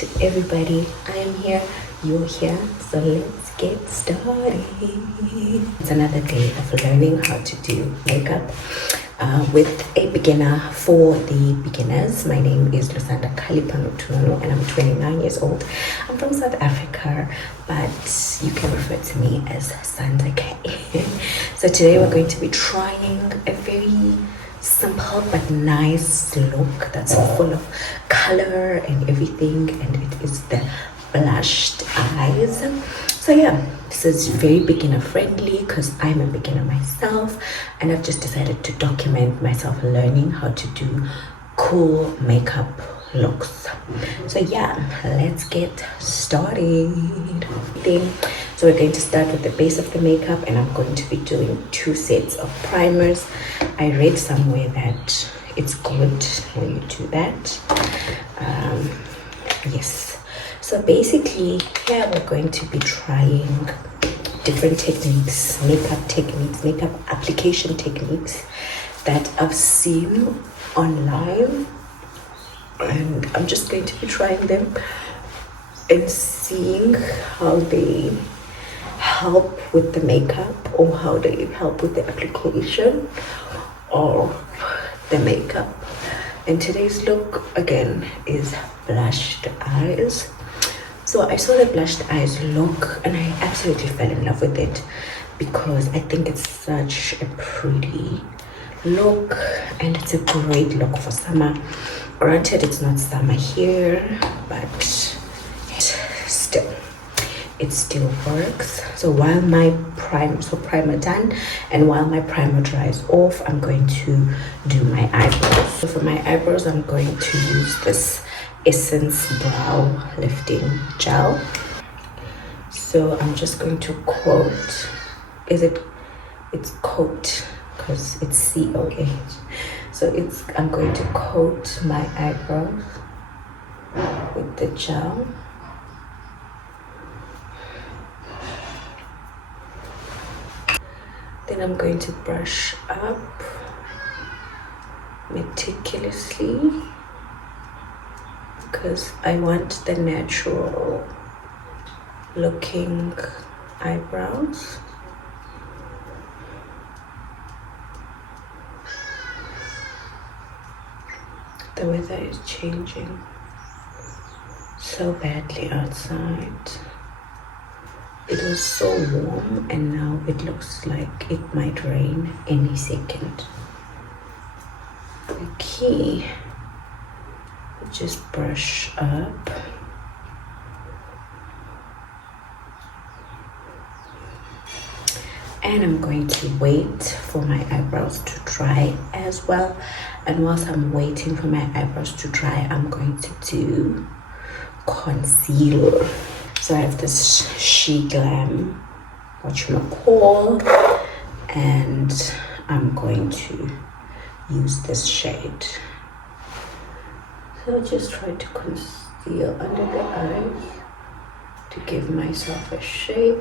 to everybody. I am here, you're here, so let's get started. It's another day of learning how to do makeup with a beginner for the beginners. My name is noTutorial and I'm 29 years old. I'm from South Africa, but you can refer to me as Santa K. So today we're going to be trying a very simple but nice look that's full of color and everything, and it is the blushed eyes. So yeah, this is very beginner friendly because I'm a beginner myself, and I've just decided to document myself learning how to do cool makeup looks. So yeah, let's get started. So we're going to start with the base of the makeup, and I'm going to be doing 2 sets of primers. I read somewhere that it's good when you do that. Yes, so basically here we're going to be trying different techniques, makeup application techniques that I've seen online, and I'm just going to be trying them and seeing how they help with the makeup, or how they help with the application of the makeup. And today's look again is blushed eyes. So I saw the blushed eyes look and I absolutely fell in love with it because I think it's such a pretty look and it's a great look for summer. Granted, it's not summer here, but still it still works. So while my primer done, and while my primer dries off, I'm going to do my eyebrows. So for my eyebrows, I'm going to use this Essence Brow Lifting Gel. So I'm just going to coat, it's coat because it's C-O-H. So I'm going to coat my eyebrows with the gel. Then I'm going to brush up meticulously because I want the natural looking eyebrows. The weather is changing so badly outside. It was so warm and now it looks like it might rain any second. Okay, just brush up. And I'm going to wait for my eyebrows to dry as well. And whilst I'm waiting for my eyebrows to dry, I'm going to do concealer. So I have this She Glam, whatchamacall, and I'm going to use this shade. So I just try to conceal under the eyes to give myself a shape.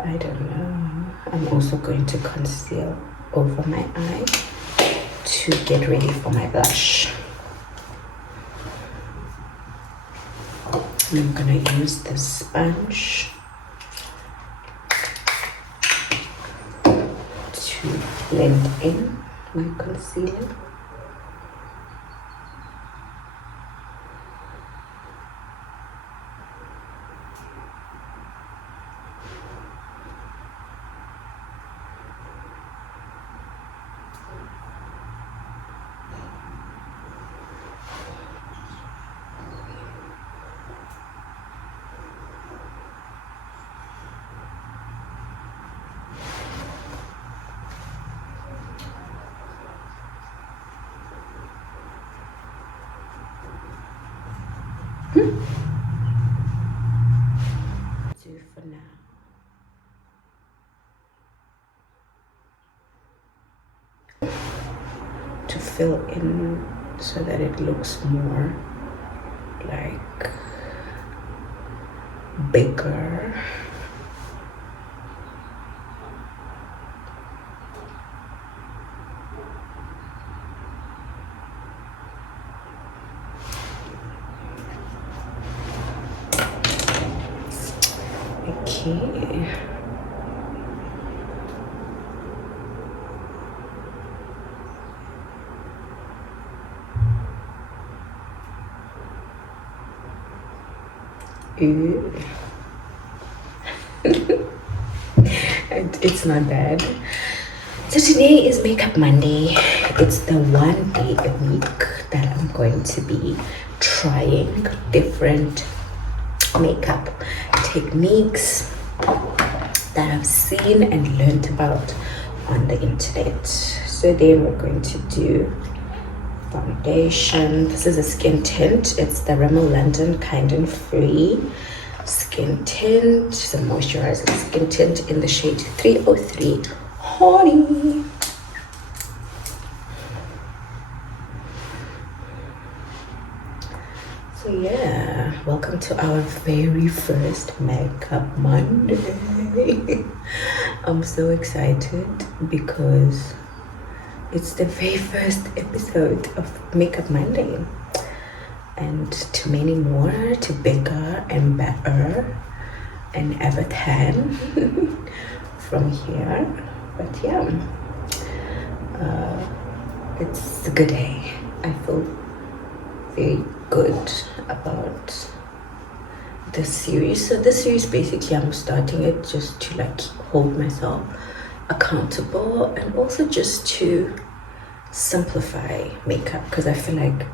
I don't know. I'm also going to conceal over my eye to get ready for my blush. I'm gonna use this sponge to blend in my concealer. Do for now. To fill in so that it looks more like bigger. Okay. It's not bad. So today is Makeup Monday. It's the one day a week that I'm going to be trying different makeup techniques that I've seen and learned about on the internet. So then we're going to do foundation. This is a skin tint. It's the Rimmel London Kind and Free skin tint. It's a moisturizing skin tint in the shade 303 Honey. So yeah, welcome to our very first Makeup Monday. I'm so excited because it's the very first episode of Makeup Monday, and to many more, to bigger and better and ever can from here. But yeah, it's a good day. I feel very good about this series. So this series, basically I'm starting it just to like hold myself accountable and also just to simplify makeup, because I feel like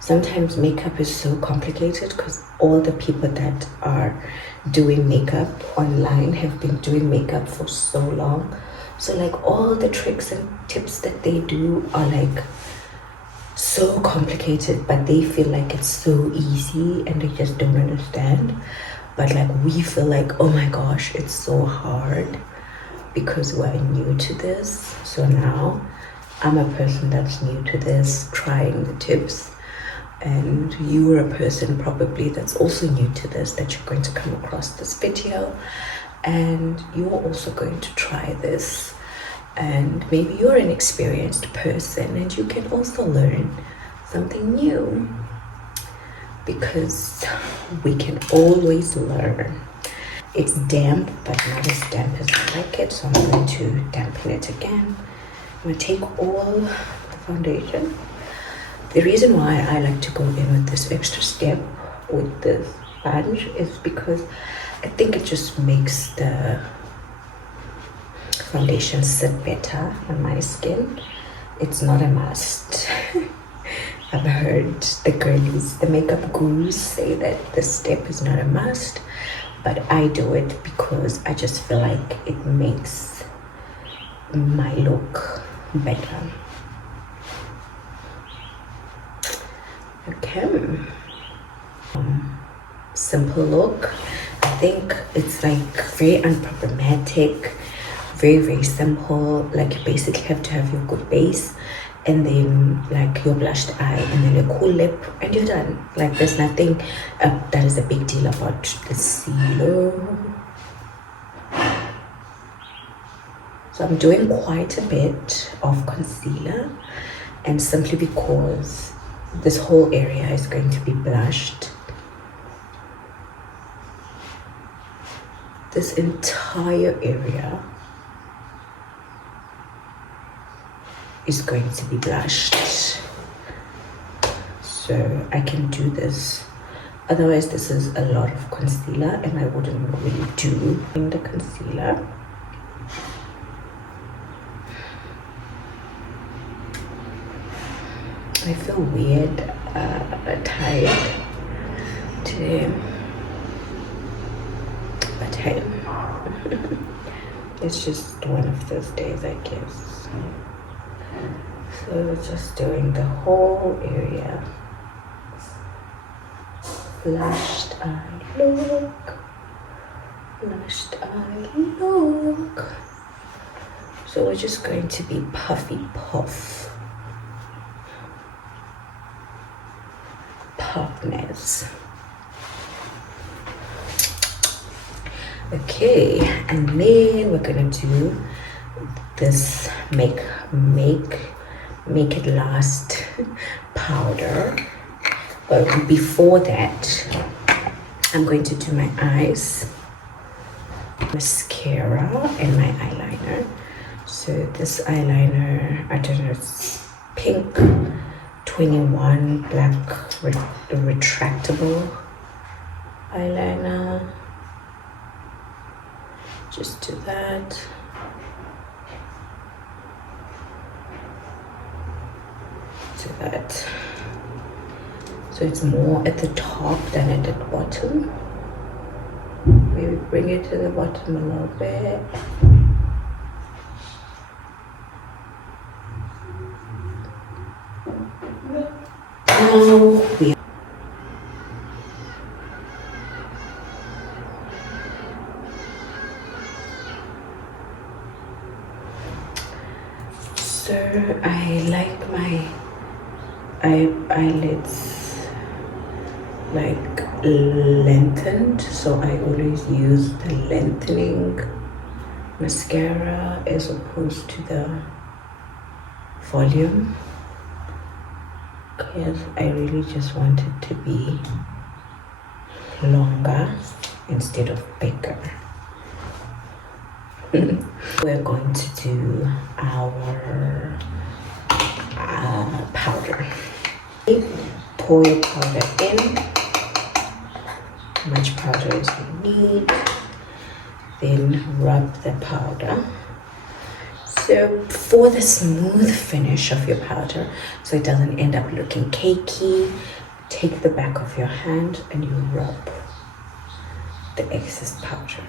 sometimes makeup is so complicated because all the people that are doing makeup online have been doing makeup for so long. So like all the tricks and tips that they do are like so complicated, but they feel like it's so easy and they just don't understand. But like we feel like, oh my gosh, it's so hard because we're new to this. So now I'm a person that's new to this, trying the tips, and you're a person probably that's also new to this, that you're going to come across this video and you're also going to try this. And maybe you're an experienced person and you can also learn something new, because we can always learn. It's damp, but not as damp as I like it, so I'm going to dampen it again. I'm going to take all the foundation. The reason why I like to go in with this extra step with this sponge is because I think it just makes the foundation sit better on my skin. It's not a must. I've heard the girlies, the makeup gurus, say that this step is not a must, but I do it because I just feel like it makes my look better. Okay. Simple look. I think it's like very unproblematic, very simple. Like you basically have to have your good base and then like your blushed eye and then a cool lip and you're done. Like there's nothing that is a big deal about the concealer. So I'm doing quite a bit of concealer, and simply because this whole area is going to be blushed. This entire area is going to be blushed, so I can do this. Otherwise this is a lot of concealer and I wouldn't really do in the concealer. I feel weird, tired today, but hey, it's just one of those days, I guess. So just doing the whole area. Blushed eye look, blushed eye look. So we're just going to be puffy puff. does. Okay, and then we're gonna do this make it last powder. But before that, I'm going to do my eyes, mascara, and my eyeliner. So this eyeliner, I don't know, it's pink 21 black retractable eyeliner. Just do that. Do that. So it's more at the top than at the bottom. Maybe bring it to the bottom a little bit. Now we I like my eyelids like lengthened, so I always use the lengthening mascara as opposed to the volume, because I really just want it to be longer instead of bigger. We're going to do our powder. Pour your powder in, how much powder as you need, then rub the powder. So for the smooth finish of your powder, so it doesn't end up looking cakey, take the back of your hand and you rub the excess powder,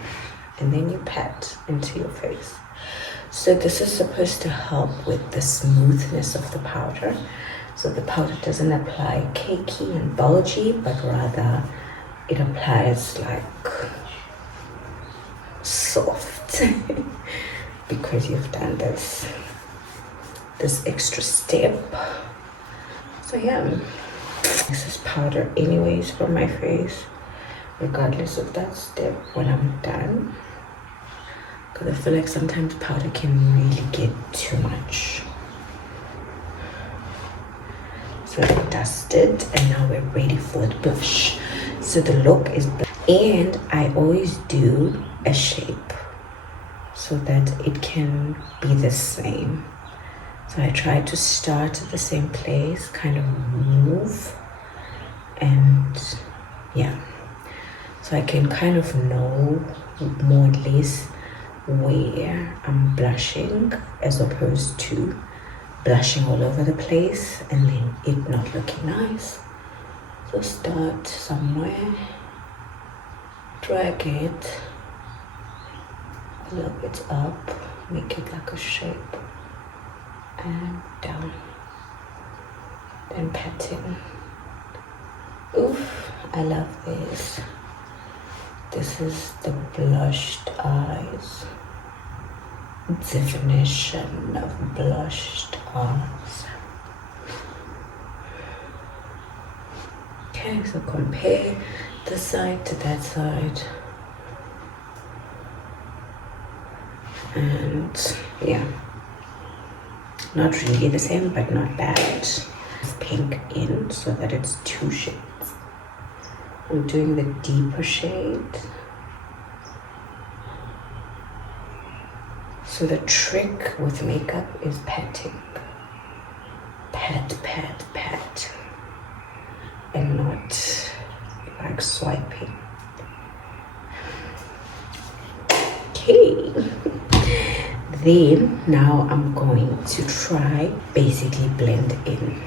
and then you pat into your face. So this is supposed to help with the smoothness of the powder. So the powder doesn't apply cakey and bulgy, but rather it applies like soft because you've done this extra step. So yeah, this is powder anyways from my face, regardless of that step when I'm done, because I feel like sometimes powder can really get too much. So I dusted, and now we're ready for the blush. So the look is black, and I always do a shape so that it can be the same. So I try to start at the same place, kind of move, and yeah, so I can kind of know more or less where I'm blushing, as opposed to blushing all over the place and then it not looking nice. So start somewhere, drag it a little bit up, make it like a shape, and down, then pat in. Oof, I love this. This is the blushed eyes. Definition of blushed eyes. Okay, so compare this side to that side. And yeah, not really the same, but not bad. Pink in so that it's two shades. I'm doing the deeper shade. So the trick with makeup is patting. Pat, pat, pat. And not like swiping. Okay. Then now I'm going to try basically blend in.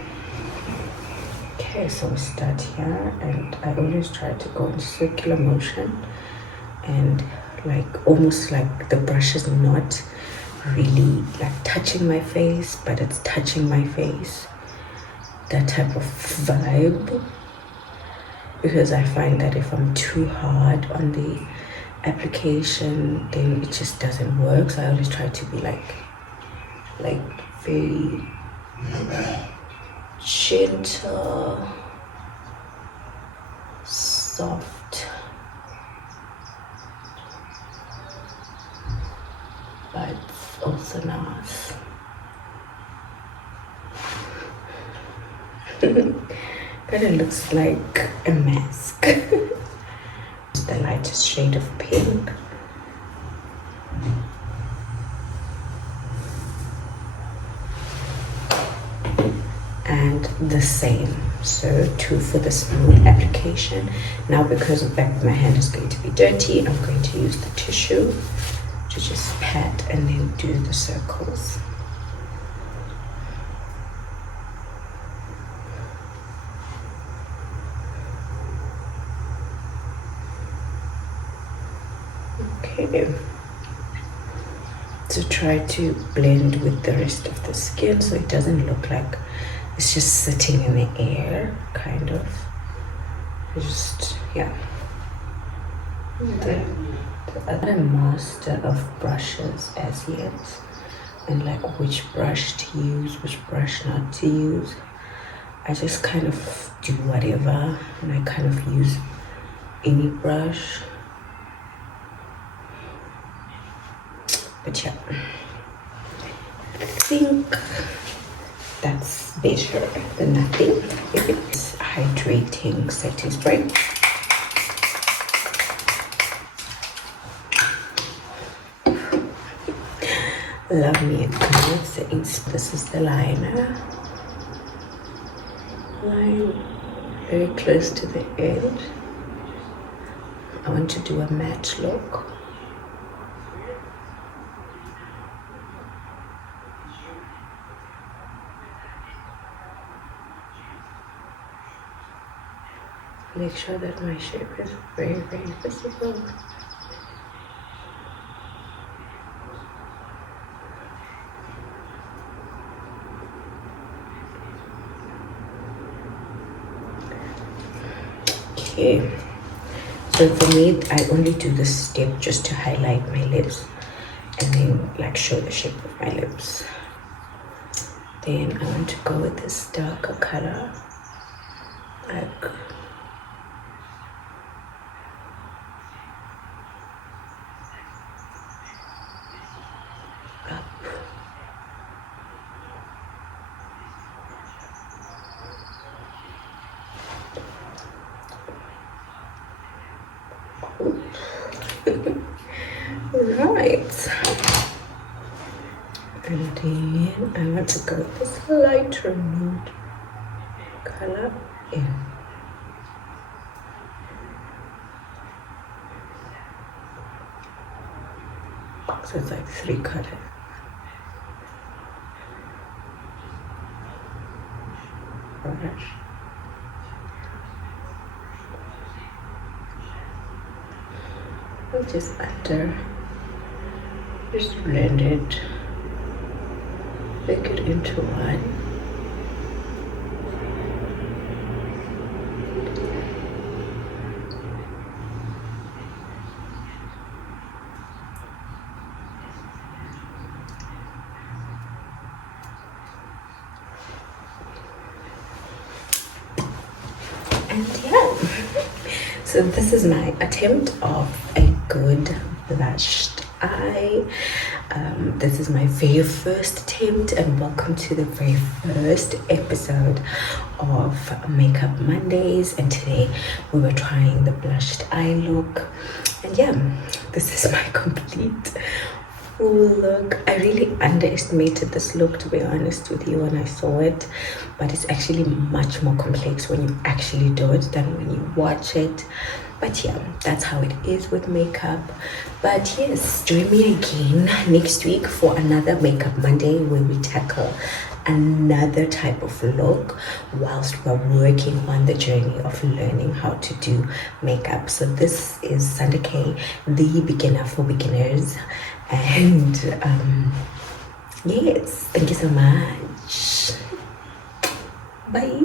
Okay, so we start here, and I always try to go in circular motion, and like almost like the brush is not really like touching my face, but it's touching my face, that type of vibe. Because I find that if I'm too hard on the application, then it just doesn't work. So I always try to be like very gentle soft, but it's also nice. Kind of looks like a mask. The lightest shade of pink. And the same, so 2 for the smooth application. Now, because the back of my hand is going to be dirty, I'm going to use the tissue to just pat and then do the circles. Okay, to try to blend with the rest of the skin so it doesn't look like it's just sitting in the air, kind of. Just, yeah. I'm not a master of brushes as yet, and like which brush to use, which brush not to use. I just kind of do whatever, and I kind of use any brush. But yeah, I think that's better than nothing. It's hydrating setting spray. Love me a good setting. This is the liner. Line very close to the edge. I want to do a matte look. Make sure that my shape is very, very visible. Okay, so for me, I only do this step just to highlight my lips and then like show the shape of my lips. Then I want to go with this darker color, like right, and then I want to go with this lighter nude color in. So it's like 3 colors. Brush. Just under, just blend it, make it into one. And yeah, so this is my attempt of a good blushed eye. This is my very first attempt, and welcome to the very first episode of Makeup Mondays. And today we were trying the blushed eye look, and yeah, this is my complete full look. I really underestimated this look, to be honest with you, when I saw it, but it's actually much more complex when you actually do it than when you watch it. But yeah, that's how it is with makeup. But yes, join me again next week for another Makeup Monday where we tackle another type of look whilst we're working on the journey of learning how to do makeup. So this is Sandra K, the beginner for beginners. And yes, thank you so much. Bye.